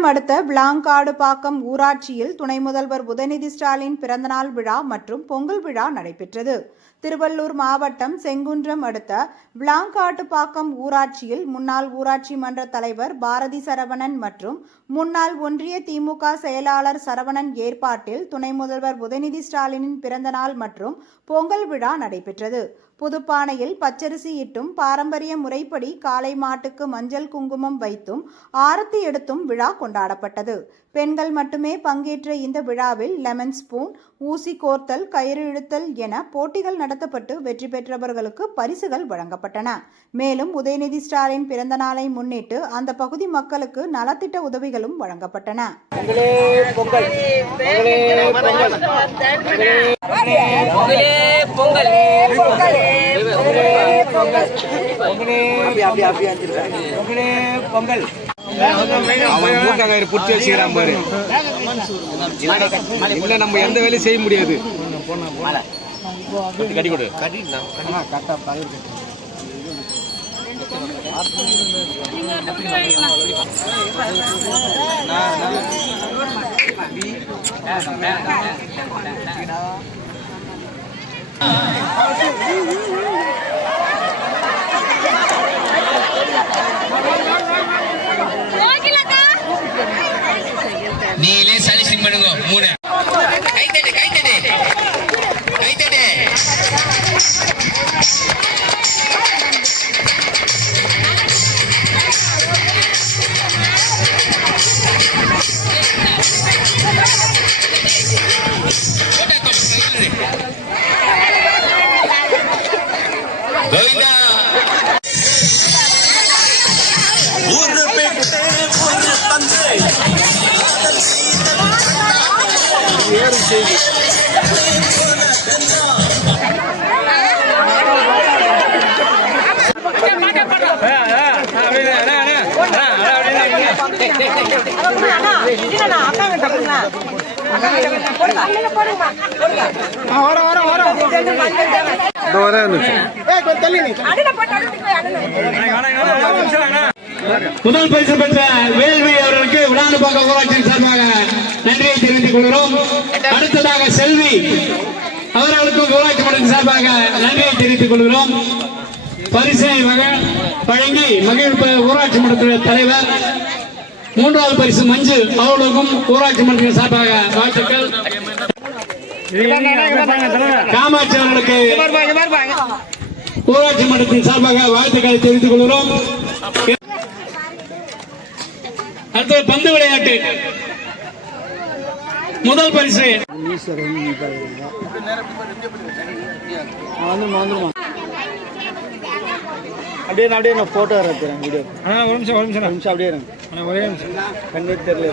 செங்குன்றம் அடுத்த விளாங்காடுபாக்கம் ஊராட்சியில் துணை முதல்வர் உதயநிதி ஸ்டாலின் பிறந்தநாள் விழா மற்றும் பொங்கல் விழா நடைபெற்றது. திருவள்ளூர் மாவட்டம் செங்குன்றம் அடுத்த விளாங்காடுபாக்கம் ஊராட்சியில் முன்னாள் ஊராட்சி மன்ற தலைவர் பாரதி சரவணன் மற்றும் முன்னாள் ஒன்றிய திமுக செயலாளர் சரவணன் ஏற்பாட்டில் துணை முதல்வர் உதயநிதி ஸ்டாலினின் பிறந்தநாள் மற்றும் பொங்கல் விழா நடைபெற்றது. புதுப்பானையில் பச்சரிசி இட்டும் பாரம்பரிய முறைப்படி காளை மாட்டுக்கு மஞ்சள் குங்குமம் வைத்தும் ஆரத்தி எடுத்தும் விழா கொண்டாடப்பட்டது. பெண்கள் மட்டுமே பங்கேற்ற இந்த விழாவில் லெமன் ஸ்பூன், ஊசி கோர்த்தல், கயிறு இழுத்தல் என போட்டிகள் நடத்தப்பட்டு வெற்றி பெற்றவர்களுக்கு பரிசுகள் வழங்கப்பட்டன. மேலும் உதயநிதி ஸ்டாலின் பிறந்த நாளை முன்னிட்டு அந்த பகுதி மக்களுக்கு நலத்திட்ட உதவிகளும் வழங்கப்பட்டன. புடிச்சு வச்சுக்கிறான் பாரு. இல்ல நம்ம எந்த வேலையும் செய்ய முடியாது. கட்டி கொடு. நீங்களே சலிசிங் பண்ணுங்க. 3 கைத்தட்டு கைத்தட்டு கைத்தட்டு. கோவிந்தா ஒரு பெட்டே ஒரு தந்தை முதல் பரிசு பெற்ற வேல்வி அவர்களுக்கு விளாண்டுபாக்கம் ஊராட்சியின் சார்பாக நன்றியை தெரிவித்துக் கொள்கிறோம். அடுத்ததாக செல்வி அவர்களுக்கும் ஊராட்சி மன்றத்தின் சார்பாக நன்றியை தெரிவித்துக் கொள்கிறோம். பரிசை வழங்கி மகிழ்ப்பு ஊராட்சி மன்றத்தின் தலைவர். 3வது பரிசு மஞ்சு அவர்களுக்கும் ஊராட்சி மன்றத்தின் சார்பாக வாழ்த்துக்கள். காமாட்சி அவர்களுக்கு ஊராட்சி மன்றத்தின் சார்பாக வாழ்த்துக்களை தெரிவித்துக் கொள்கிறோம். அடுத்த பந்து விளையாட்டு முதல் பரிசு அப்படியே நான் போட்டோ எடுத்துறேன். வீடியோ ஒரு நிமிஷம் அப்படியே ஒரே நிமிஷம் கண்ணு தெரியல.